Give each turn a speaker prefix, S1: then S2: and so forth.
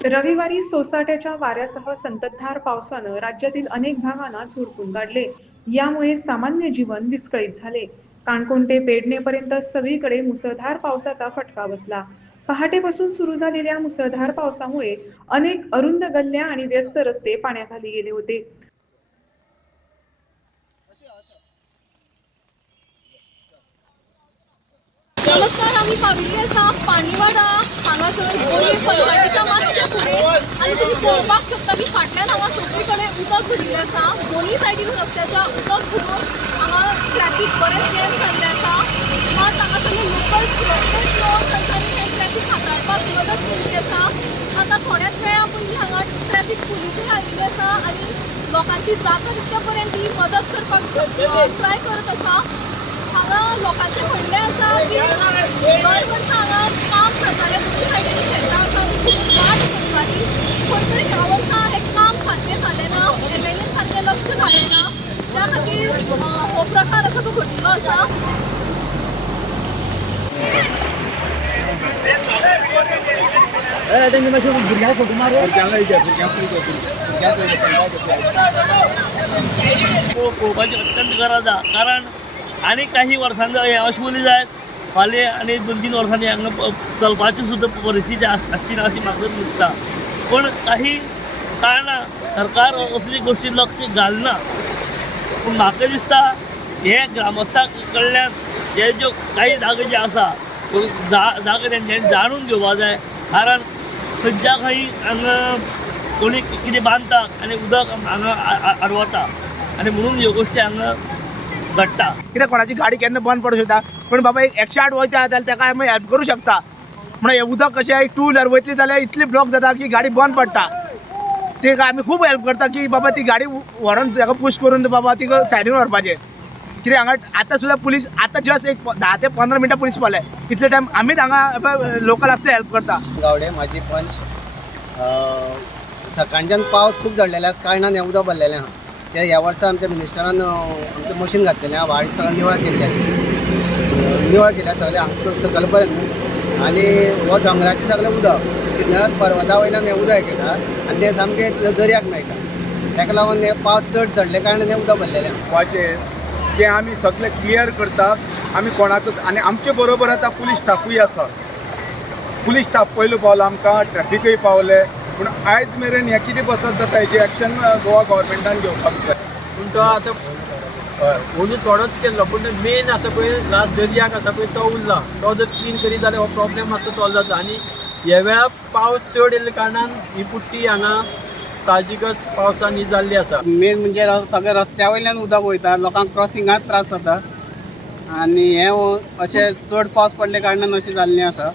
S1: रविवारी सोसाट्याच्या वाऱ्यासह संततधार पावसानं राज्यातील अनेक भागांना झोडपून काढले यामुळे सामान्य जीवन विस्कळीत झाले. काणकोण ते पेडणेपर्यंत सगळीकडे मुसळधार पावसाचा फटका बसला. पहाटेपासून सुरू झालेल्या मुसळधार पावसामुळे अनेक अरुंद गल्ल्या आणि व्यस्त रस्ते पाण्याखाली गेले होते.
S2: नमस्कार आम्ही पाविल्ली आसा पाणीवाडा हांगासर बोळी पंचायतीच्या मागच्या फुडें आनी तुमी पळोवपाक शकता की फाटल्यान हांगा सगळी कडेन उदक भरिल्लें आसा दोनूय सायडीन रस्त्याच्या उदक भरून हांगा ट्रॅफीक बरेंच जॅम जाल्लें आसा मात हांगासरले लोकल्स रोखडेच येवन तांच्यांनी हें ट्रॅफीक हाताळपाक मदत केल्ली आसा आतां थोड्याच वेळा पयलीं हांगा ट्रॅफीक पुलीसूय आयिल्ली आसा आनी लोकांची जाता तितके पर्यंत ती मदत करपाक ट्राय करत आसा हांगा लोकांचें म्हणणें आसा की वर्सा हांगा काम जातालें दोनी सायडीनी शेतां आसा ती खूब वाट करताली पूण तरी वर्सा हें काम सारकें जालें ना एम एल एन सारकें लक्ष घालें ना त्या खातीर हो प्रकार आसा तो घडिल्लो आसा
S3: पो- पळोवपाची अत्यंत गरज आहा. कारण आनी काही वर्सांनी हें अशें उरली जायत फाल्यां आनी दोन तीन वर्सांनी हांगा चलपाची सुद्दां परिस्थिती आस- आसची ना अशी म्हाका दिसता. पूण काही कारणां सरकार असली गोश्टी लक्ष घालना पूण म्हाका दिसता हे ग्रामस्थां कडल्यान हे ज्यो काही जागे जे आसा जा जागे तेंच्यांनी जाणून घेवपा जाय. कारण खंयच्या खंय हांगा कोणी कितें बांदता आनी उदक हांगा आडवता. आनी म्हणून ह्यो गोश्टी हांगा घडटा
S4: कित्याक कोणाची गाडी केन्ना बंद पडूं शकता. पण बाबा एक एकशे आठ वयता जाल्यार ताका आमी हेल्प करूं शकता? म्हणून हे उदक कशें टू व्हिलर वयतली जाल्यार इतली ब्लॉक जाता की गाडी बंद पडटा तिका आमी खूब हेल्प करता की बाबा ती गाडी व्हरोन ताका पुश करून बाबा तिका सायडीन व्हरपाचें कितें हांगा आतां सुद्दां पुलीस आतां जस्ट एक धा ते पंदरा मिनटां पुलीस पावले इतले टायम आमीच हांगा लोकल आसता हेल्प करता.
S5: गावडे म्हाजी पंच सकाळच्यान पावस खूब झडलेले आसा कारणान हें उदक भरलेलें आहा. ते ह्या वर्सा आमच्या मिनिस्टरान आमचें मशीन घातलेलें आहा वाडी सगळें निवळ केल्लें आसा निवळ केल्या सगळें हांगा सकल पर्यंत आनी हो दोंगराचें सगळें उदक सिन्नर पर्वता वयल्यान हें उदक येता आनी तें सामकें दर्याक मेळटा. ताका लागून हें पावस चड चडले कारणान हें उदक भरलेलें आहा.
S6: वाचेर आमी सगळें क्लियर करतात आमी कोणाकूच आनी आमचे बरोबर आतां पुलीस स्टाफूय आसा. पुलीस स्टाफ पयलो पावलो आमकां ट्रॅफिकूय पावले पूण आयज मेरेन हें कितें बसत जाता हेजें एक्शन गोवा गव्हर्मेंटान घेवपाक जाय.
S7: पूण तो आतां अंदू थोडोच केल्लो पूण मेन आसा पळय लास्ट दर्याक आसा पळय तो उरला. तो जर क्लीन करीत जाल्यार हो प्रॉब्लेम मातसो सॉल्व जाता. आनी ह्या वेळार पावस चड येयल्या कारणान ही पुट्टी हांगा साहजिकच पावसान ही जाल्ली आसा.
S5: मेन म्हणजे सगळे रस्त्या वयल्यान उदक वयता लोकांक क्रॉसिंगाक त्रास जाता. आनी हें अशें चड पावस पडले कारणान अशें जाल्लें आसा.